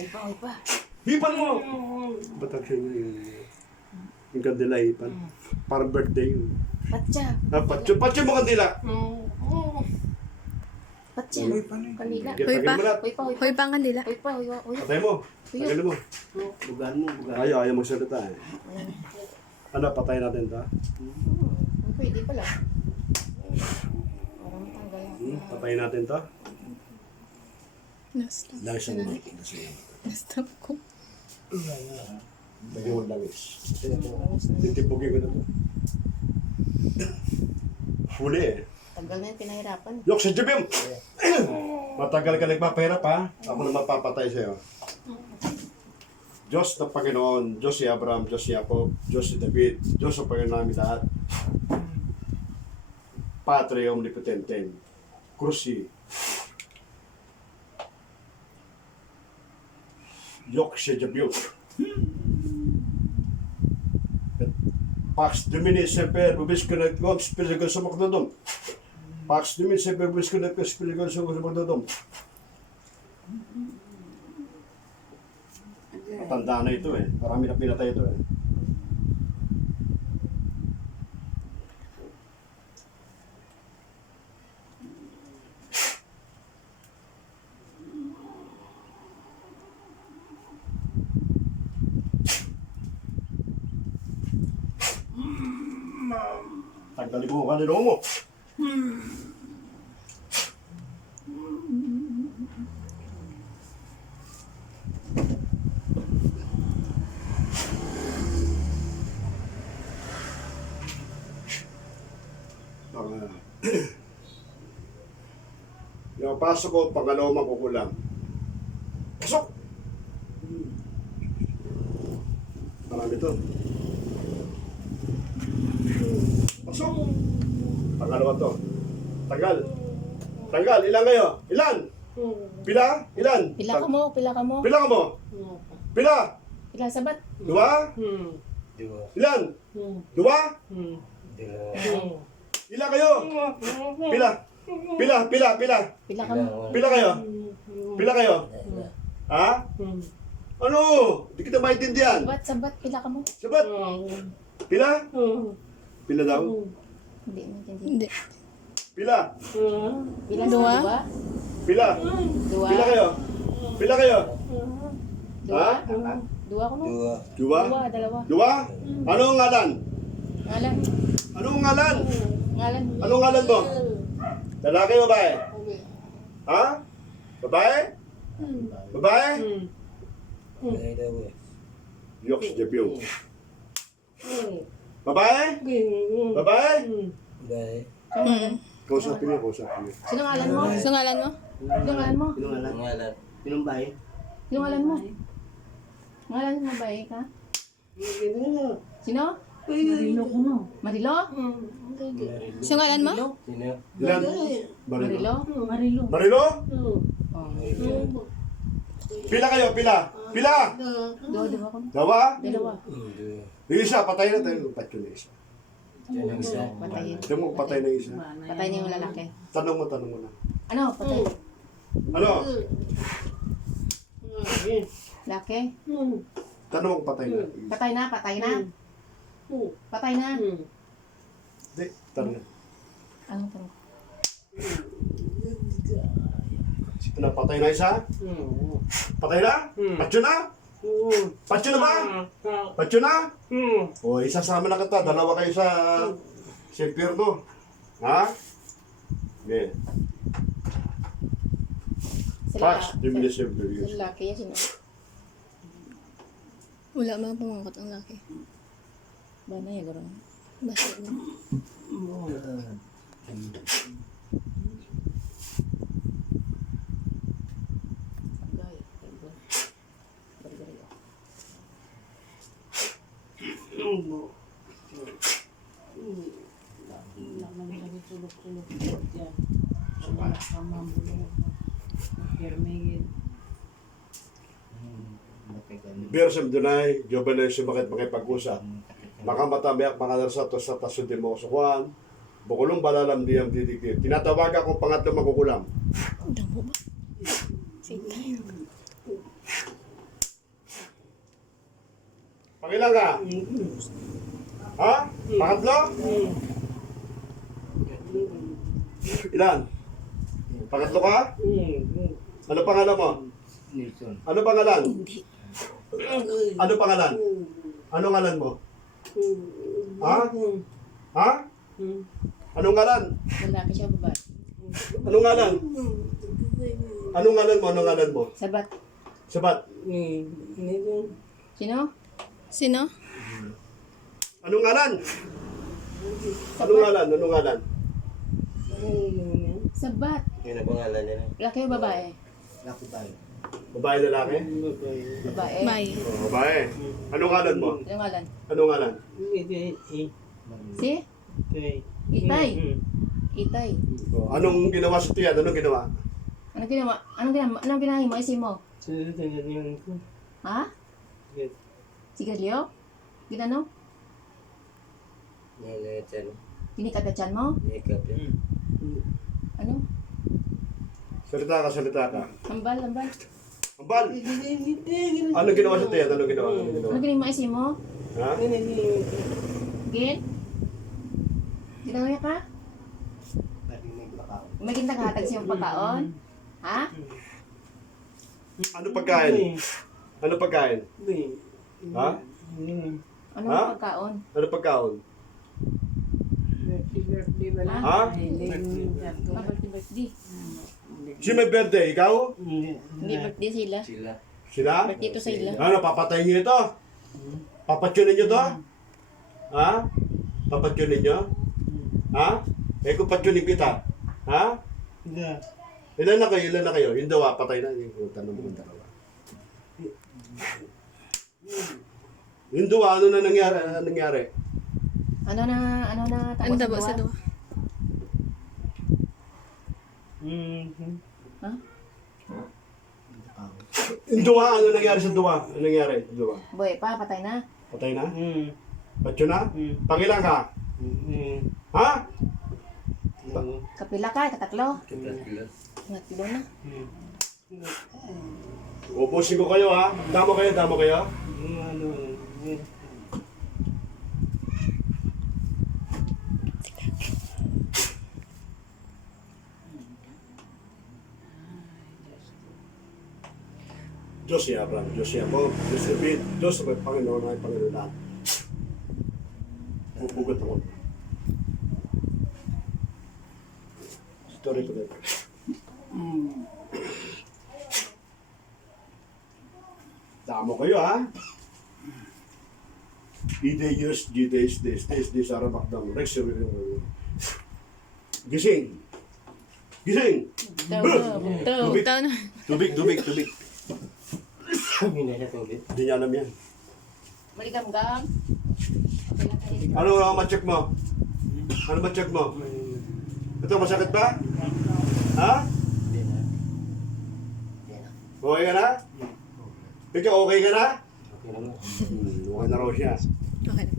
Uy pa. Hipan mo! Batag siya yung kandila, hipan. Parang birthday yun. Patsa. Patsa mo kandila! Patsa. Kanila. Hoy pa. Mo na. Uy pa. Hoy pa ang kandila. Uy pa. Uy. Patay mo. Tagalin mo. Bugaan mo, bugaan. Ayaw magsalita eh. Ano, patayin natin ito? Pwede pala. Parang matanggal lang. Patayin natin ito? Na-stop. Langis ang mga. Na-stop ko. Lagyan mo langis. Titipugin ko na ito. Huli eh. Tagal na yung pinahirapan. Yok, si Jibim! Matagal ka nagpapahirap ha? Ako na mapapatay sa'yo. Diyos ng Panginoon, Diyos si Abraham, Diyos si Jacob, Diyos si David, Diyos ang Panginoon namin lahat. Patre omnipotentem, Cruci. Yok si Jibim. Pax Domini Semper, Bubisco na Spirigo sa Magdodom. Pax Domini Semper, Bubisco na Spirigo sa Magdodom. Matanda na ito eh. Marami na pinatay ito eh. Tanggalin mo kanino mo. Yung pasok ko, pangalawa makukulang. Pasok! Marami to. Pasok! Pangalawa to. Tanggal. Tanggal. Ilan kayo? Ilan? Pila? Ilan? Pila ka mo. Pila ka mo? Pila? Pila sabat. Dua? Diba? Ilan? Dua? Pila kayo? Pila? Pila? Pila ka mo. Pila kayo? Pila kayo? Ha? Ano? Hindi kita maintindihan. Sabat. Pila ka mo. Sabat? Pila? Pila daw? Hindi maintindihan. Hindi. Pila? Pila Dua. Dua. Pila? Dua. Pila kayo? Pila kayo? Dua. Ha? Dua ko no. Dua. Dua? Dua. Dalawa. Dua? Anong ngalan? Ngalan. Anong ngalan? Ngalan. Anong ngalan mo? Lalaki o babae? Ha? Babae? Babae? Ay daw eh. Yok si Jebiyo. Babae? Babae? Bye. Kausapin niyo. Sino ngalan mo? So ngalan mo? Sino ngalan mo? Sinong alam? Ngalan. Sinong bahay? Sino ngalan mo? Ngalan mo ba ka? Sino? Marilo ko no. Marilo? So ngalan mo? Sino? Ilan? Marilo? Marilo? Marilo? Oh. Pila kayo? Pila? Pila? Dua ko no. Dawa? Dalawa. Dua. Yung isa, patay na tayo. Patay na isa. Yan ang isa. Patayin. Tignan mo, patay na isa. Patay niya yung lalaki. Tanong mo na. Ano? Patay. Ano? Laki? Tanong mo, patay na. Patay na. Patay na. Patay na. Hindi, tanong na. Anong tanong? Ano, patay na isa? Patay na? Patyo na? Patyo na ba? Patyo na? O, isasama na kita. Dalawa kayo sa impyerno. Ha? Okay. Pax, Domini Semper. Sila laki yan. Sino? Wala mga pumangkot ang laki. Ba na yan? Gano'n. Basta mo. Bersem dunay, Jobanay sumakit makipag-usap. Makamatabiak mga narsato sa tasundin mo kusukuhan. Bukulong balalam diyang didikit. Tinatawag akong pangatlo makukulam. Damo ba? Sige. Pakilang ka? Ha? Pangatlo? Ilan? Pangatlo ka? Ano pangalan mo? Nilsson. Ano pangalan? Ano pangalan? Ano ngalan mo? Ha? Ha? Anong ngalan? Lalaki siya, babae. Anong ngalan? Anong ngalan mo? Anong ngalan mo? Sabat. Sabat. Sino? Sino? Anong ngalan? Anong ngalan? Anong ngalan? Sabat. Yun ang pangalan niya. Lalaki o babae? Laki tayo. Babae, lalaki? Babae. Bye. Oh, babae. Anong ngalan mo? Ano ngalan? Anong ngalan? Si? Itay. Itay. Oh, anong ginawa sa tiyan? Anong ginawa? Anong ginawa? Anong ginahin mo? Isin mo? Ha? Sigarilyo? Ginano? Yan na yan. Kinikatachan mo? Makeup yan. Ano? Salita ka. Hambal. Ambal! Anong ginawa sa tiyan? Anong ginawa? Anong ginawa? Ano ginahin mo? Isin mo? Ha? Gin? Ginawaya ka? May ginagahatag siyang pagkaon? Ha? Ano pagkain? Ano pagkain? Ha? Ano Ha? pagkaon? Ano pagkain? Ha? Birthday. Si may birthday, ikaw? Hindi birthday sila. Sila. Sila? Birthday to sa ila. Ano, papatayin niyo ito? Papatsunin niyo to? Ha? Papatsunin niyo? Ha? Eh kung patsunin kita? Ha? Ilan na kayo? Yung dawa, patay na. Yung tanong mo yung dalawa. Yung dawa, ano na nangyari? Ano na Ano daw sa duwa? Ha? Yung dawa, ano nangyari sa dawa? Ano nangyari sa dawa? Boy, patay na. Patay na? Patso na? Pangilan ka? Ha? Kapila ka, katatlo. Sila. Natlo na. Ubusin ko kayo ha. Damo kayo. Diyos si Abraham, Diyos si Jacob, Diyos si David, Diyos sa Panginoon ay Panginoon lahat. Pupugot ako. Story ko dito. Damo kayo ha. Ideus, Gides, Des, Arabakdam, Rex, Gising! Tubig. Taon na. Tubig. Hindi na siya tubig. Hindi niya alam yan. Maligam-gam. Ano ang ma-check mo? Ano ma-check mo? Ito, masakit ba? Ha? Hindi na. Okay ka na? Ikaw, okay ka na? Okay naman. Okay na raw siya. Okay na.